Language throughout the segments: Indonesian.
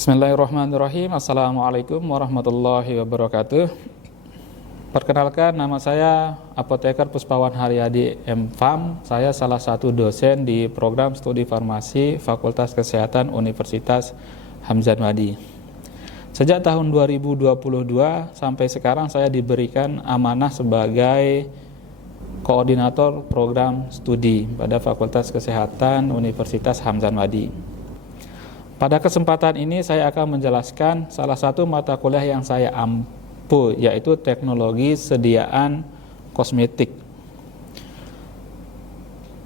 Bismillahirrahmanirrahim. Assalamualaikum warahmatullahi wabarakatuh. Perkenalkan, nama saya Apoteker Puspawan Haryadi M.Fam. Saya salah satu dosen di program studi farmasi Fakultas Kesehatan Universitas Hamzah Wadi. Sejak tahun 2022 sampai sekarang saya diberikan amanah sebagai koordinator program studi pada Fakultas Kesehatan Universitas Hamzah Wadi. Pada kesempatan ini saya akan menjelaskan salah satu mata kuliah yang saya ampu, yaitu teknologi sediaan kosmetik.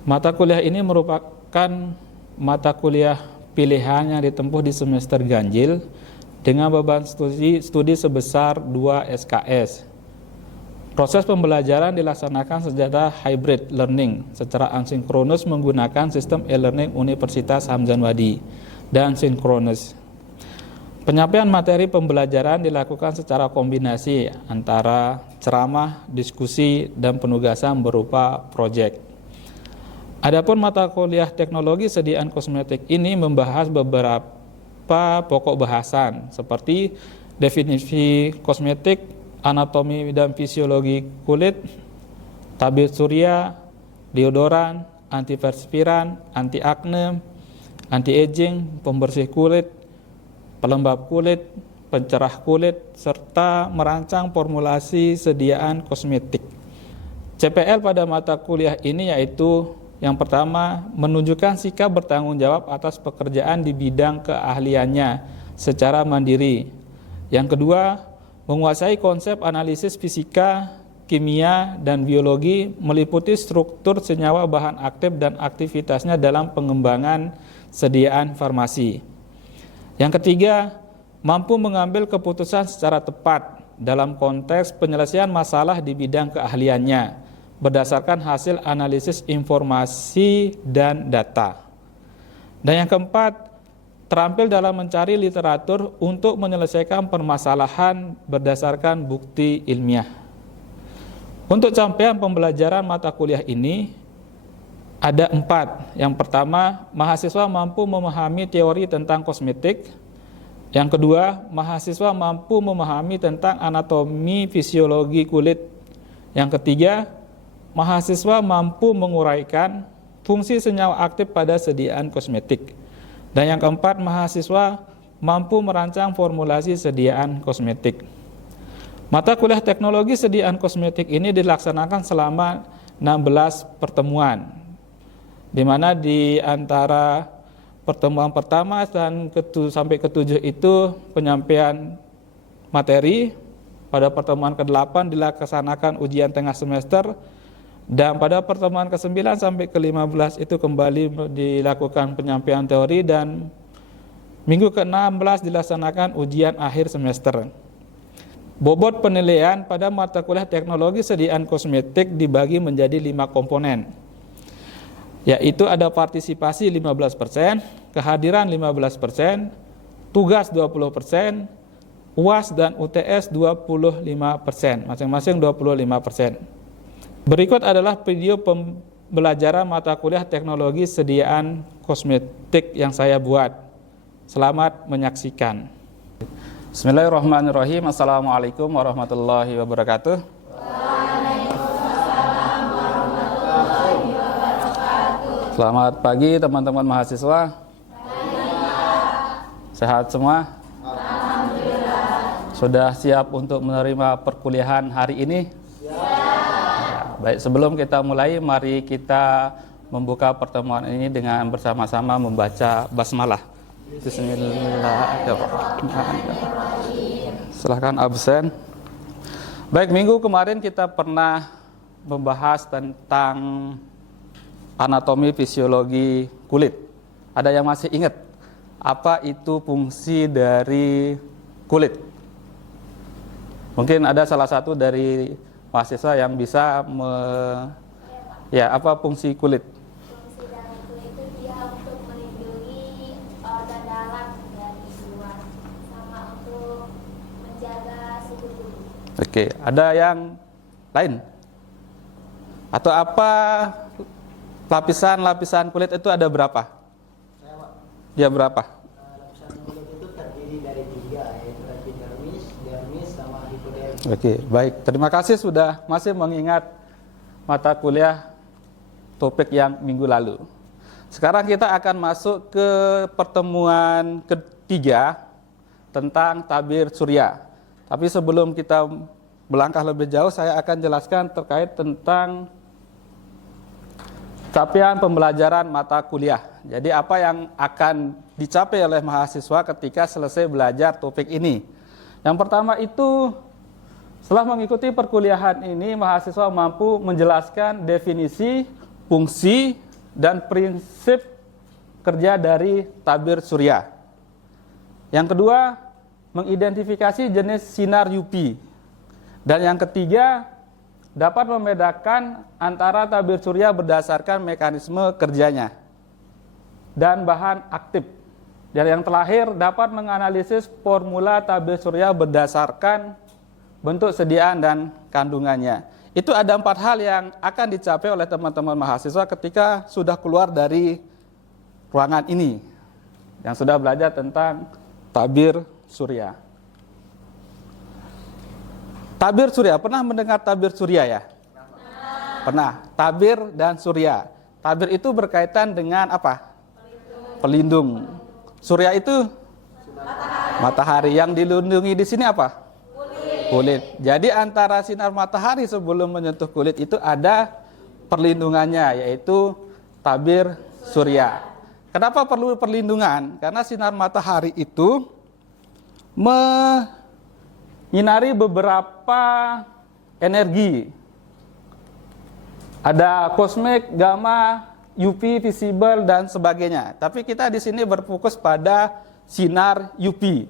Mata kuliah ini merupakan mata kuliah pilihan yang ditempuh di semester ganjil dengan beban studi sebesar 2 SKS. Proses pembelajaran dilaksanakan secara hybrid learning secara asinkronus menggunakan sistem e-learning Universitas Hamzah Wadi dan sinkronus. Penyampaian materi pembelajaran dilakukan secara kombinasi antara ceramah, diskusi, dan penugasan berupa proyek. Adapun mata kuliah teknologi sediaan kosmetik ini membahas beberapa pokok bahasan seperti definisi kosmetik, anatomi dan fisiologi kulit, tabir surya, deodoran, antiperspiran, anti akne, anti-aging, pembersih kulit, pelembab kulit, pencerah kulit, serta merancang formulasi sediaan kosmetik. CPL pada mata kuliah ini yaitu yang pertama, menunjukkan sikap bertanggung jawab atas pekerjaan di bidang keahliannya secara mandiri. Yang kedua, menguasai konsep analisis fisika, kimia, dan biologi meliputi struktur senyawa bahan aktif dan aktivitasnya dalam pengembangan sediaan farmasi. Yang ketiga, mampu mengambil keputusan secara tepat dalam konteks penyelesaian masalah di bidang keahliannya berdasarkan hasil analisis informasi dan data. Dan yang keempat, terampil dalam mencari literatur untuk menyelesaikan permasalahan berdasarkan bukti ilmiah. Untuk capaian pembelajaran mata kuliah ini ada 4. Yang pertama, mahasiswa mampu memahami teori tentang kosmetik. Yang kedua, mahasiswa mampu memahami tentang anatomi fisiologi kulit. Yang ketiga, mahasiswa mampu menguraikan fungsi senyawa aktif pada sediaan kosmetik. Dan yang keempat, mahasiswa mampu merancang formulasi sediaan kosmetik. Mata kuliah teknologi sediaan kosmetik ini dilaksanakan selama 16 pertemuan, di mana di antara pertemuan pertama dan sampai ke-7 itu penyampaian materi. Pada pertemuan ke-8 dilaksanakan ujian tengah semester, dan pada pertemuan ke-9 sampai ke-15 itu kembali dilakukan penyampaian teori, dan minggu ke-16 dilaksanakan ujian akhir semester. Bobot penilaian pada mata kuliah teknologi sediaan kosmetik dibagi menjadi 5 komponen, yaitu ada partisipasi 15%, kehadiran 15%, tugas 20%, UAS dan UTS 25%, masing-masing 25%. Berikut adalah video pembelajaran mata kuliah teknologi sediaan kosmetik yang saya buat. Selamat menyaksikan. Bismillahirrahmanirrahim. Assalamualaikum warahmatullahi wabarakatuh. Selamat pagi teman-teman mahasiswa. Sehat semua? Alhamdulillah. Sudah siap untuk menerima perkuliahan hari ini? Ya, baik, sebelum kita mulai, mari kita membuka pertemuan ini dengan bersama-sama membaca basmalah. Bismillahirrahmanirrahim. Silahkan absen. Baik, minggu kemarin kita pernah membahas tentang anatomi fisiologi kulit. Ada yang masih ingat apa itu fungsi dari kulit? Mungkin ada salah satu dari mahasiswa yang bisa apa fungsi kulit? Fungsi dari kulit itu dia untuk melindungi organ dalam dari luar, sama untuk menjaga suhu tubuh. Oke, ada yang lain? Atau apa lapisan kulit itu ada berapa? Ya berapa? Lapisan kulit itu terdiri terdiri dari 3, yaitu epidermis, dermis, sama hipodermis. Oke, baik. Terima kasih sudah masih mengingat mata kuliah topik yang minggu lalu. Sekarang kita akan masuk ke pertemuan ketiga tentang tabir surya. Tapi sebelum kita melangkah lebih jauh, saya akan jelaskan terkait tentang capaian pembelajaran mata kuliah. Jadi apa yang akan dicapai oleh mahasiswa ketika selesai belajar topik ini. Yang pertama itu, setelah mengikuti perkuliahan ini, mahasiswa mampu menjelaskan definisi, fungsi, dan prinsip kerja dari tabir surya. Yang kedua, mengidentifikasi jenis sinar UV. Dan yang ketiga, dapat membedakan antara tabir surya berdasarkan mekanisme kerjanya dan bahan aktif. Dan yang terakhir, dapat menganalisis formula tabir surya berdasarkan bentuk sediaan dan kandungannya. Itu ada 4 hal yang akan dicapai oleh teman-teman mahasiswa ketika sudah keluar dari ruangan ini, yang sudah belajar tentang tabir surya. Tabir surya, pernah mendengar tabir surya ya? Pernah. Tabir dan surya. Tabir itu berkaitan dengan apa? Pelindung. Surya itu matahari. Yang dilindungi di sini apa? Kulit. Jadi antara sinar matahari sebelum menyentuh kulit itu ada perlindungannya, yaitu tabir surya. Kenapa perlu perlindungan? Karena sinar matahari itu menyinari beberapa energi. Ada kosmik, gamma, UV, visible, dan sebagainya. Tapi kita di sini berfokus pada sinar UV.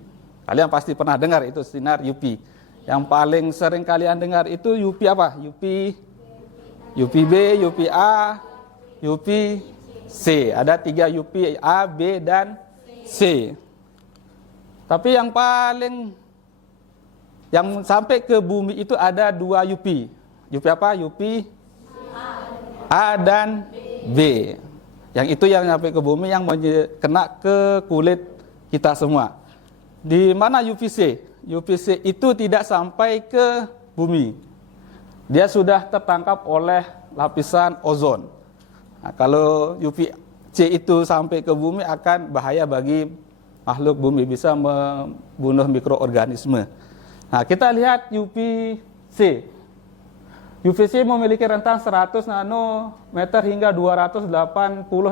Kalian pasti pernah dengar itu sinar UV. Yang paling sering kalian dengar itu UV apa? UVB, UVA, UVC. Ada 3 UV, A, B, dan C. Tapi yang sampai ke bumi itu ada 2 UV. UV apa? UV A dan B. Yang itu yang sampai ke bumi, yang kena ke kulit kita semua. Di mana UVC? UVC itu tidak sampai ke bumi. Dia sudah tertangkap oleh lapisan ozon. Nah, kalau UVC itu sampai ke bumi akan bahaya bagi makhluk bumi, bisa membunuh mikroorganisme. Nah, kita lihat UVC. UVC memiliki rentang 100 nanometer hingga 280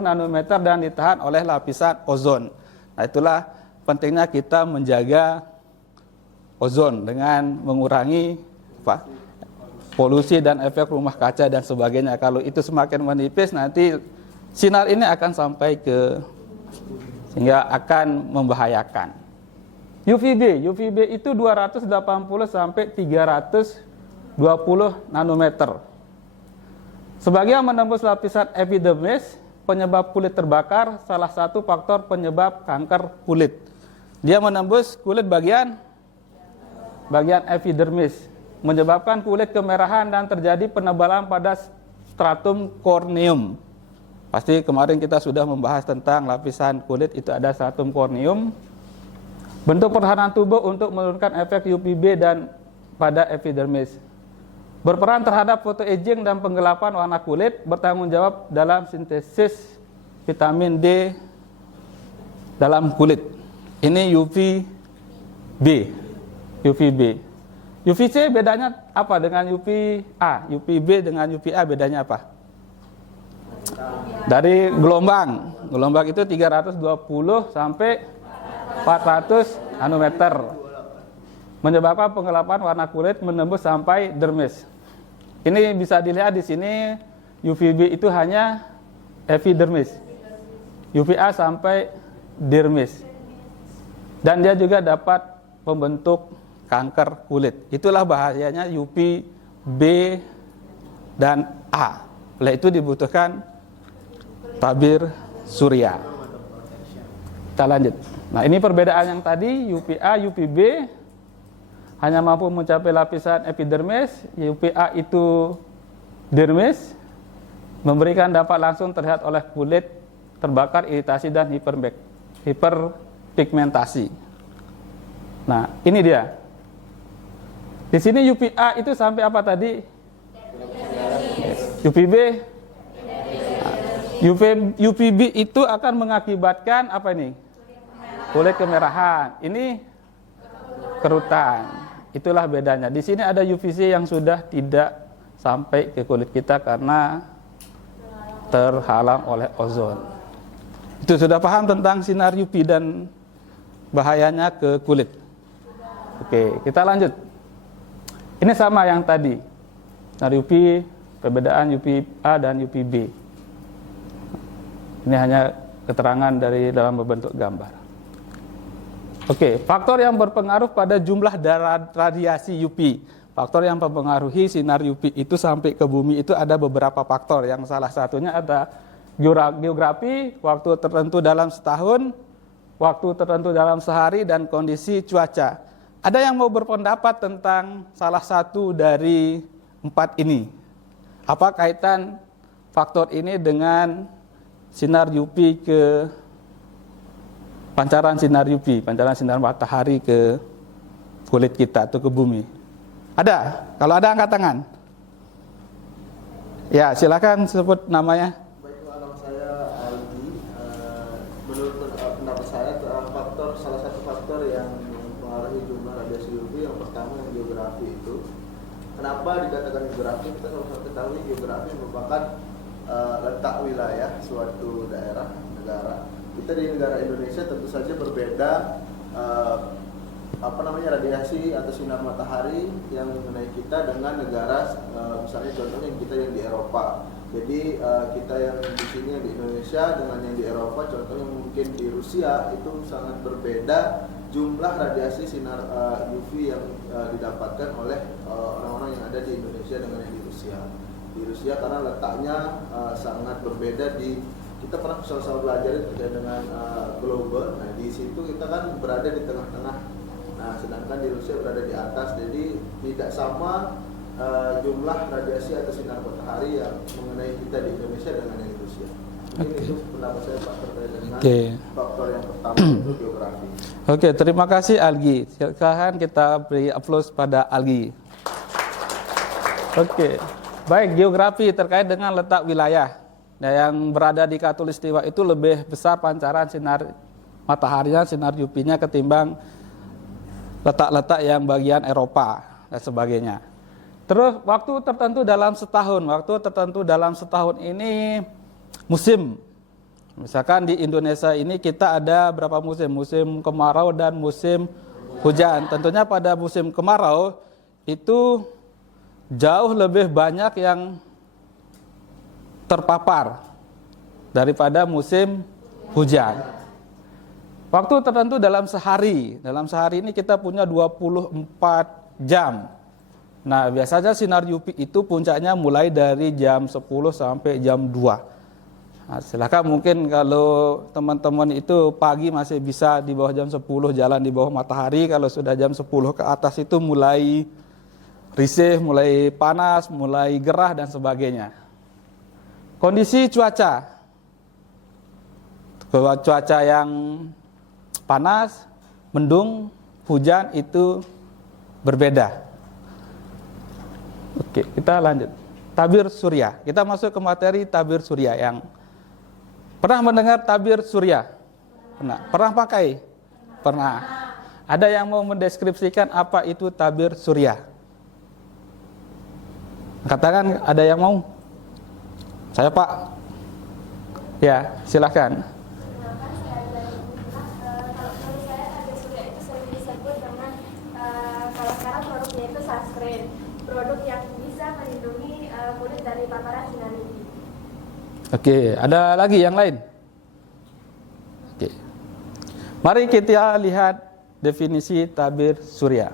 nanometer dan ditahan oleh lapisan ozon. Nah, itulah pentingnya kita menjaga ozon dengan mengurangi polusi dan efek rumah kaca dan sebagainya. Kalau itu semakin menipis, nanti sinar ini akan sampai sehingga akan membahayakan. UVB itu 280 sampai 320 nanometer. Sebagian menembus lapisan epidermis, penyebab kulit terbakar, salah satu faktor penyebab kanker kulit. Dia menembus kulit bagian epidermis, menyebabkan kulit kemerahan dan terjadi penebalan pada stratum corneum. Pasti kemarin kita sudah membahas tentang lapisan kulit itu ada stratum corneum. Bentuk pertahanan tubuh untuk menurunkan efek UVB dan pada epidermis. Berperan terhadap photoaging dan penggelapan warna kulit, bertanggung jawab dalam sintesis vitamin D dalam kulit. Ini UVB. UVC bedanya apa dengan UVA? UVB dengan UVA bedanya apa? Dari gelombang itu 320 sampai 400 nanometer. Menyebabkan penggelapan warna kulit menembus sampai dermis. Ini bisa dilihat di sini UVB itu hanya epidermis. UVA sampai dermis. Dan dia juga dapat membentuk kanker kulit. Itulah bahayanya UVB dan A. Oleh itu dibutuhkan tabir surya. Kita lanjut. Nah, ini perbedaan yang tadi, UVA, UVB hanya mampu mencapai lapisan epidermis, UVA itu dermis, memberikan dampak langsung terlihat oleh kulit terbakar, iritasi, dan hiperpigmentasi. Nah, ini dia. Di sini UPA itu sampai apa tadi? UPB? UPB itu akan mengakibatkan apa ini? Kulit kemerahan. Ini kerutan. Itulah bedanya. Di sini ada UVC yang sudah tidak sampai ke kulit kita karena terhalang oleh ozon. Itu sudah paham tentang sinar UV dan bahayanya ke kulit. Oke, kita lanjut. Ini sama yang tadi. Sinar UV, perbedaan UVA dan UVB. Ini hanya keterangan dari dalam berbentuk gambar. Oke, faktor yang berpengaruh pada jumlah radiasi UV. Faktor yang mempengaruhi sinar UV itu sampai ke bumi itu ada beberapa faktor. Yang salah satunya ada geografi, waktu tertentu dalam setahun, waktu tertentu dalam sehari, dan kondisi cuaca. Ada yang mau berpendapat tentang salah satu dari 4 ini? Apa kaitan faktor ini dengan sinar UV ke pancaran sinar UV, pancaran sinar matahari ke kulit kita atau ke bumi? Ada? Kalau ada angkat tangan. Ya, silakan sebut namanya. Baik, nama saya Aldi. Menurut pendapat saya, salah satu faktor yang mempengaruhi jumlah radiasi UV yang pertama yang geografi itu. Kenapa dikatakan geografi? Kita sama-sama ketahui geografi merupakan letak wilayah suatu daerah, negara. Kita di negara Indonesia tentu saja berbeda radiasi atau sinar matahari yang mengenai kita dengan negara misalnya contohnya kita yang di Eropa. Jadi kita yang di sini yang di Indonesia dengan yang di Eropa, contohnya mungkin di Rusia itu sangat berbeda jumlah radiasi sinar UV yang didapatkan oleh orang-orang yang ada di Indonesia dengan yang di Rusia. Di Rusia karena letaknya sangat berbeda. Kita pernah sama-sama belajar terkait dengan global. Nah, di situ kita kan berada di tengah-tengah. Nah, sedangkan di Rusia berada di atas. Jadi tidak sama jumlah radiasi atau sinar matahari yang mengenai kita di Indonesia dengan yang di Rusia. Ini itu pendapat saya Pak terkait dengan faktor yang pertama itu geografi. Oke, terima kasih Algi. Silakan kita beri aplaus pada Algi. Oke, baik, geografi terkait dengan letak wilayah. Nah, yang berada di Khatulistiwa itu lebih besar pancaran sinar mataharinya, sinar UV-nya ketimbang letak-letak yang bagian Eropa dan sebagainya. Terus waktu tertentu dalam setahun ini musim. Misalkan di Indonesia ini kita ada berapa musim? Musim kemarau dan musim hujan. Tentunya pada musim kemarau itu jauh lebih banyak yang terpapar daripada musim hujan. Waktu tertentu dalam sehari ini kita punya 24 jam. Nah, biasanya sinar UV itu puncaknya mulai dari jam 10 sampai jam 2. Nah, silakan mungkin kalau teman-teman itu pagi masih bisa di bawah jam 10 jalan di bawah matahari. Kalau sudah jam 10 ke atas itu mulai risih, mulai panas, mulai gerah dan sebagainya. Kondisi cuaca yang panas, mendung, hujan itu berbeda. Oke, kita lanjut. Tabir surya. Kita masuk ke materi tabir surya. Yang pernah mendengar tabir surya? Pernah pakai? Pernah. Ada yang mau mendeskripsikan apa itu tabir surya? Katakan, ada yang mau? Saya Pak. Ya, silakan. Produk yang bisa melindungi kulit dari paparan sinar UV. Oke, ada lagi yang lain? Oke. Mari kita lihat definisi tabir surya.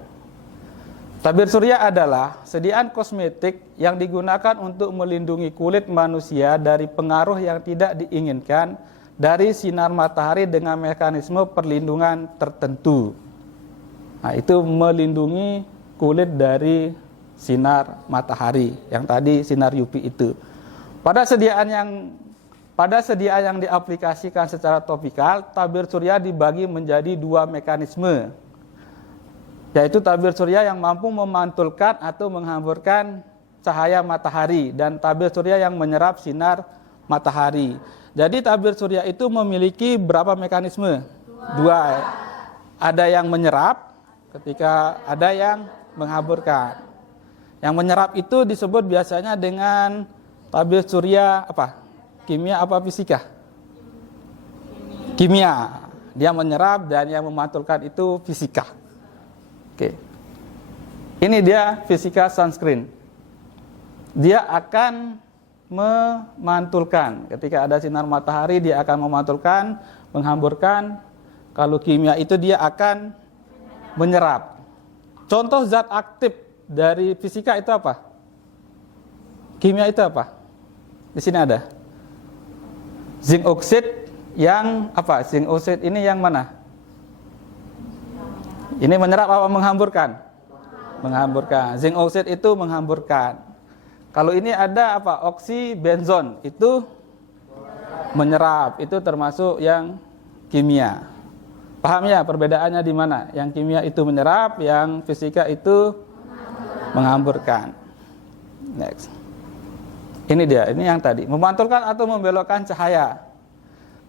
Tabir surya adalah sediaan kosmetik yang digunakan untuk melindungi kulit manusia dari pengaruh yang tidak diinginkan dari sinar matahari dengan mekanisme perlindungan tertentu. Nah, itu melindungi kulit dari sinar matahari yang tadi sinar UV itu. Pada sediaan yang diaplikasikan secara topikal, tabir surya dibagi menjadi 2 mekanisme. yaitu tabir surya yang mampu memantulkan atau menghamburkan cahaya matahari, dan tabir surya yang menyerap sinar matahari. Jadi tabir surya itu memiliki berapa mekanisme? Dua. Ada yang menyerap, ketika ada yang menghamburkan. Yang menyerap itu disebut biasanya dengan tabir surya apa? Kimia apa fisika? Kimia. Dia menyerap, dan yang memantulkan itu fisika. Oke. Ini dia fisika sunscreen. Dia akan memantulkan. Ketika ada sinar matahari, dia akan memantulkan, menghamburkan. Kalau kimia itu dia akan menyerap. Contoh zat aktif dari fisika itu apa? Kimia itu apa? Di sini ada zinc oxide yang apa? Zinc oxide ini yang mana? Ini menyerap apa menghamburkan? Menghamburkan. Zinc oxide itu menghamburkan. Kalau ini ada apa? Oksibenzon itu menyerap. Itu termasuk yang kimia. Paham ya perbedaannya di mana? Yang kimia itu menyerap, yang fisika itu menghamburkan. Next. Ini dia, ini yang tadi. Memantulkan atau membelokkan cahaya.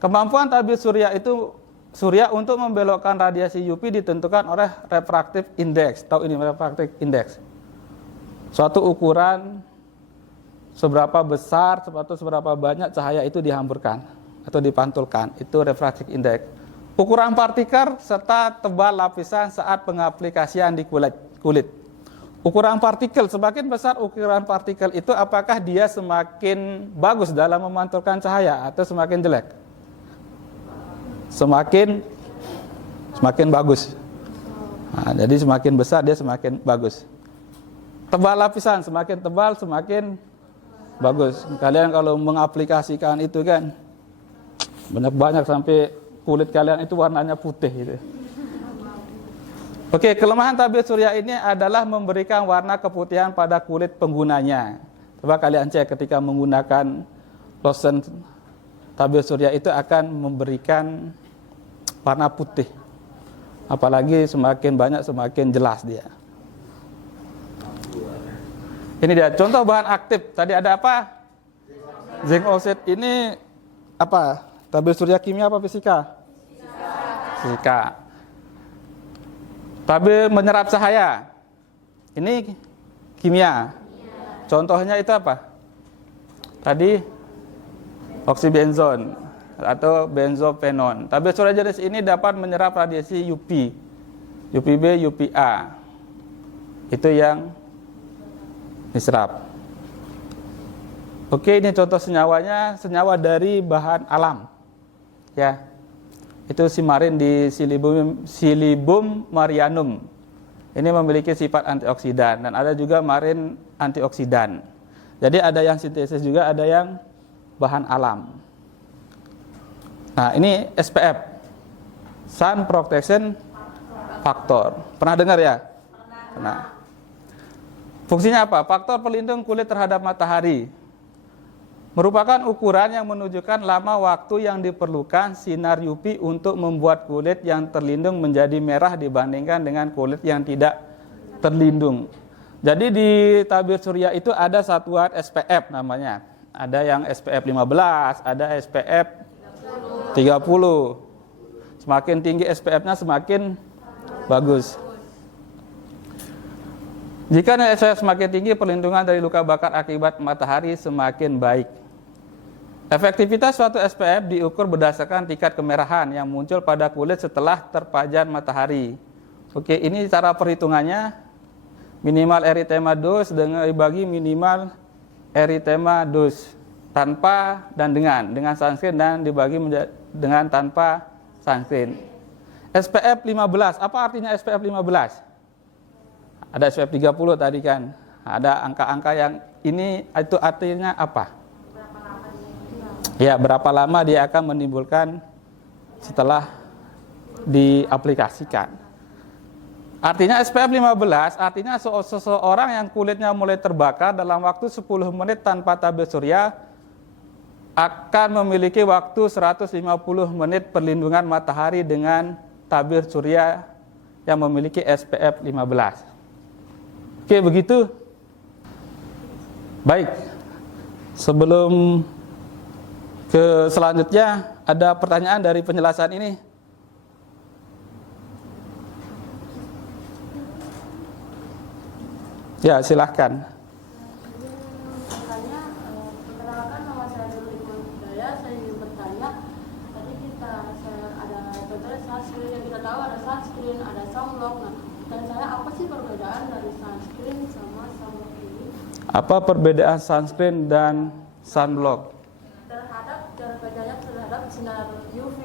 Kemampuan tabir surya untuk membelokkan radiasi UV ditentukan oleh refractive index. Tahu ini refractive index? Suatu ukuran seberapa besar atau seberapa banyak cahaya itu dihamburkan atau dipantulkan. Itu refractive index. Ukuran partikel serta tebal lapisan saat pengaplikasian di kulit. Ukuran partikel, semakin besar ukuran partikel itu, apakah dia semakin bagus dalam memantulkan cahaya atau semakin jelek? Semakin bagus. Nah, jadi semakin besar dia semakin bagus. Tebal lapisan, semakin tebal semakin bagus. Kalian kalau mengaplikasikan itu kan banyak sampai kulit kalian itu warnanya putih gitu. Oke, kelemahan tabir surya ini adalah memberikan warna keputihan pada kulit penggunanya. Coba kalian cek ketika menggunakan lotion tabir surya itu akan memberikan warna putih. Apalagi semakin banyak semakin jelas dia. Ini dia contoh bahan aktif. Tadi ada apa? Zinc oxide ini apa? Tabir surya kimia apa fisika? Fisika. Tabir menyerap cahaya. Ini kimia. Contohnya itu apa? Tadi oksibenzon atau benzophenon. Tabir surya jenis ini dapat menyerap radiasi UV, UVB, UVA. Itu yang diserap. Oke, ini contoh senyawanya, senyawa dari bahan alam. Ya. Itu simarin di Silybum marianum. Ini memiliki sifat antioksidan, dan ada juga marin antioksidan. Jadi ada yang sintesis juga, ada yang bahan alam. Nah, ini SPF, Sun Protection Factor. Pernah dengar ya? Pernah. Fungsinya apa? Faktor pelindung kulit terhadap matahari. Merupakan ukuran yang menunjukkan lama waktu yang diperlukan sinar UV untuk membuat kulit yang terlindung menjadi merah dibandingkan dengan kulit yang tidak terlindung. Jadi di tabir surya itu ada satuan SPF namanya. Ada yang SPF 15, ada SPF 30. Semakin tinggi SPF-nya semakin bagus. Jika SPF semakin tinggi, perlindungan dari luka bakar akibat matahari semakin baik. Efektivitas suatu SPF diukur berdasarkan tingkat kemerahan yang muncul pada kulit setelah terpajan matahari. Oke, ini cara perhitungannya. Minimal erythema dose dibagi minimal erythema dose tanpa dan dengan sunscreen, dan dibagi dengan tanpa sunscreen. SPF 15, apa artinya SPF 15? Ada SPF 30 tadi kan. Ada angka-angka yang ini, itu artinya apa? Ya, berapa lama dia akan menimbulkan setelah diaplikasikan. Artinya SPF 15, artinya seseorang yang kulitnya mulai terbakar dalam waktu 10 menit tanpa tabir surya akan memiliki waktu 150 menit perlindungan matahari dengan tabir surya yang memiliki SPF 15. Oke, begitu. Baik. Sebelum ke selanjutnya, ada pertanyaan dari penjelasan ini? Ya, silahkan. Perkenalkan, nama saya Nurul Iman Hidayah. Saya ingin bertanya, tadi ada contohnya sunscreen, yang kita tahu ada sunscreen, ada sunblock. Nah, dan saya apa sih perbedaan dari sunscreen sama sunblock ini? Apa perbedaan sunscreen dan sunblock? Terhadap sinar UV.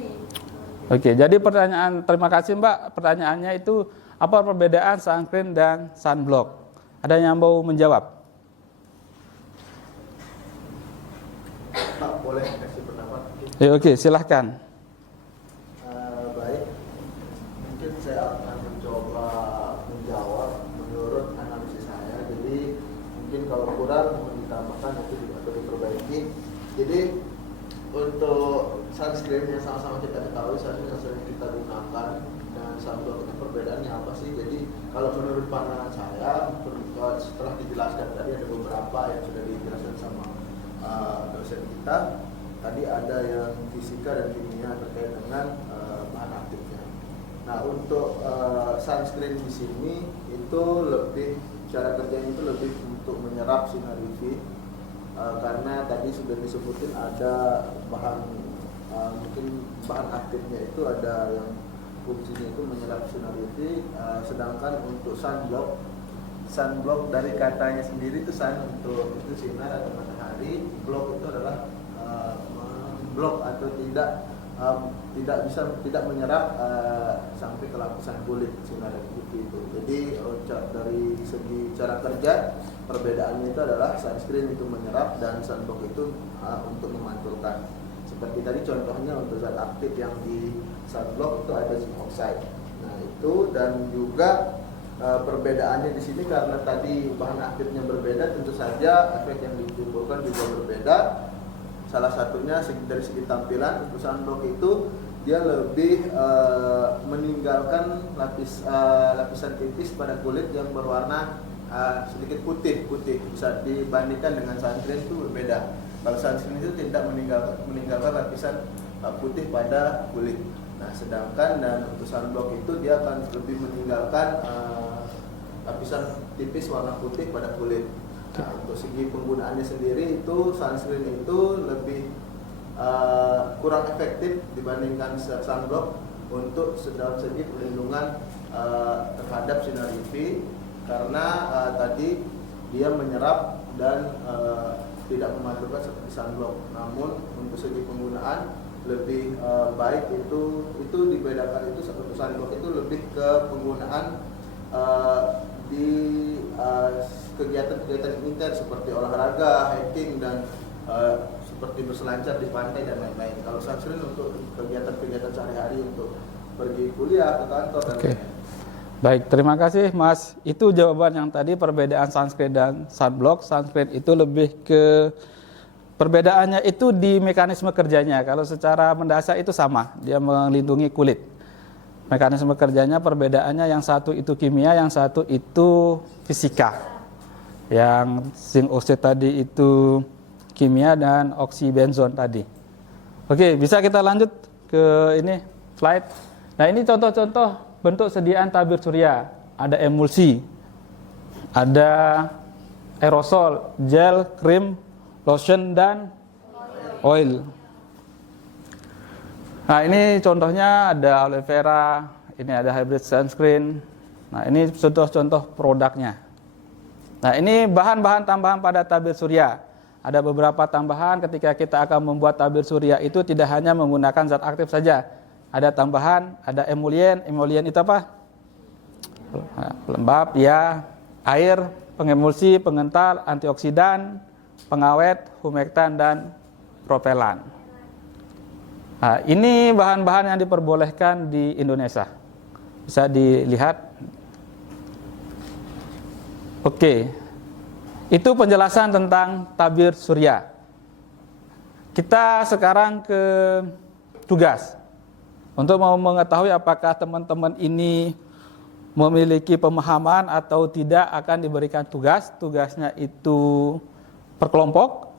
Oke, jadi terima kasih Mbak. Pertanyaannya itu apa perbedaan sunscreen dan sunblock? Ada yang mau menjawab? Pak, boleh kasih pendapat? Ya, oke, silahkan. Baik, mungkin saya akan mencoba menjawab menurut analisis saya. Jadi mungkin kalau kurang ditambahkan itu juga perlu diperbaiki. Jadi untuk sunscreen yang sama-sama kita ketahui, sunscreen yang sering kita gunakan dan sunblock itu perbedaannya apa sih? Jadi kalau menurut pandangan saya, setelah dijelaskan tadi ada beberapa yang sudah dijelaskan sama dosen kita. Tadi ada yang fisika dan kimia terkait dengan bahan aktifnya. Nah, untuk sunscreen di sini itu lebih cara kerjanya itu lebih untuk menyerap sinar UV. Karena tadi sudah disebutin ada mungkin bahan aktifnya itu ada yang fungsinya itu menyerap sinar UV, sedangkan untuk sunblock dari katanya sendiri itu sun untuk itu sinar atau matahari, block itu adalah memblok atau tidak menyerap sampai ke lapisan kulit sinar UV itu. Jadi dari segi cara kerja perbedaannya itu adalah sunscreen itu menyerap dan sunblock itu untuk memantulkan. Seperti tadi contohnya untuk zat aktif yang di sunblock itu ada zinc oxide. Nah itu, dan juga perbedaannya di sini karena tadi bahan aktifnya berbeda, tentu saja efek yang ditimbulkan juga berbeda. Salah satunya dari segi tampilan, untuk sunblock itu dia lebih meninggalkan lapisan tipis pada kulit yang berwarna sedikit putih bisa dibandingkan dengan sunscreen itu berbeda. Kalau sunscreen itu tidak meninggalkan lapisan putih pada kulit. Nah, sedangkan dan untuk sunblock itu dia akan lebih meninggalkan lapisan tipis warna putih pada kulit. Nah, untuk segi penggunaannya sendiri itu sunscreen itu lebih kurang efektif dibandingkan sunblock untuk dalam segi perlindungan terhadap sinar UV, karena tadi dia menyerap dan tidak memantulkan seperti sunblock. Namun untuk segi penggunaan lebih baik itu dibedakan, itu seperti sunblock itu lebih ke penggunaan di kegiatan-kegiatan intens seperti olahraga, hiking, dan seperti berselancar di pantai dan lain-lain. Kalau sunscreen untuk kegiatan-kegiatan sehari-hari, untuk pergi kuliah, ke kantor dan lain-lain. Baik, terima kasih Mas. Itu jawaban yang tadi perbedaan sunscreen dan sunblock. Sunscreen itu lebih ke perbedaannya itu di mekanisme kerjanya. Kalau secara mendasar itu sama, dia melindungi kulit. Mekanisme kerjanya perbedaannya yang satu itu kimia, yang satu itu fisika. Yang zinc oxide tadi itu kimia dan oksibenzon tadi. Oke, bisa kita lanjut ke ini slide. Nah, ini contoh-contoh bentuk sediaan tabir surya. Ada emulsi, ada aerosol, gel, krim, lotion, dan oil. Nah, ini contohnya ada aloe vera, ini ada hybrid sunscreen. Nah, ini contoh-contoh produknya. Nah, ini bahan-bahan tambahan pada tabir surya. Ada beberapa tambahan ketika kita akan membuat tabir surya itu tidak hanya menggunakan zat aktif saja. Ada tambahan, ada emulien. Emulien itu apa? Pelembab, ya. Air, pengemulsi, pengental, antioksidan, pengawet, humektan, dan propelan. Nah, ini bahan-bahan yang diperbolehkan di Indonesia. Bisa dilihat. Oke. Itu penjelasan tentang tabir surya. Kita sekarang ke tugas. Untuk mau mengetahui apakah teman-teman ini memiliki pemahaman atau tidak akan diberikan tugas. Tugasnya itu per kelompok.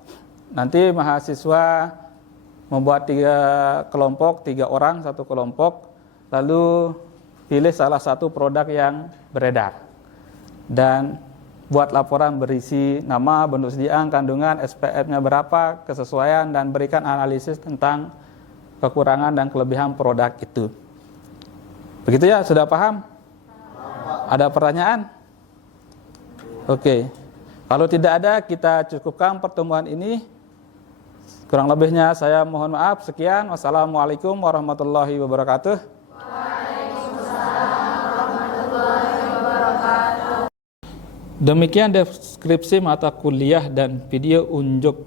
Nanti mahasiswa membuat 3 kelompok, 3 orang satu kelompok, lalu pilih salah satu produk yang beredar dan buat laporan berisi nama, bentuk sediaan, kandungan, SPM-nya berapa, kesesuaian, dan berikan analisis tentang kekurangan dan kelebihan produk itu. Begitu ya, sudah paham? Ada pertanyaan? Oke. Kalau tidak ada, kita cukupkan pertemuan ini. Kurang lebihnya saya mohon maaf. Sekian. Wassalamualaikum warahmatullahi wabarakatuh. Demikian deskripsi mata kuliah dan video unjuk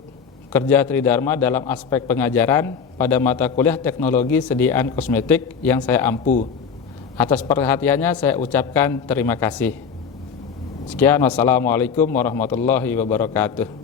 kerja Tridharma dalam aspek pengajaran pada mata kuliah teknologi sediaan kosmetik yang saya ampu. Atas perhatiannya saya ucapkan terima kasih. Sekian, wassalamualaikum warahmatullahi wabarakatuh.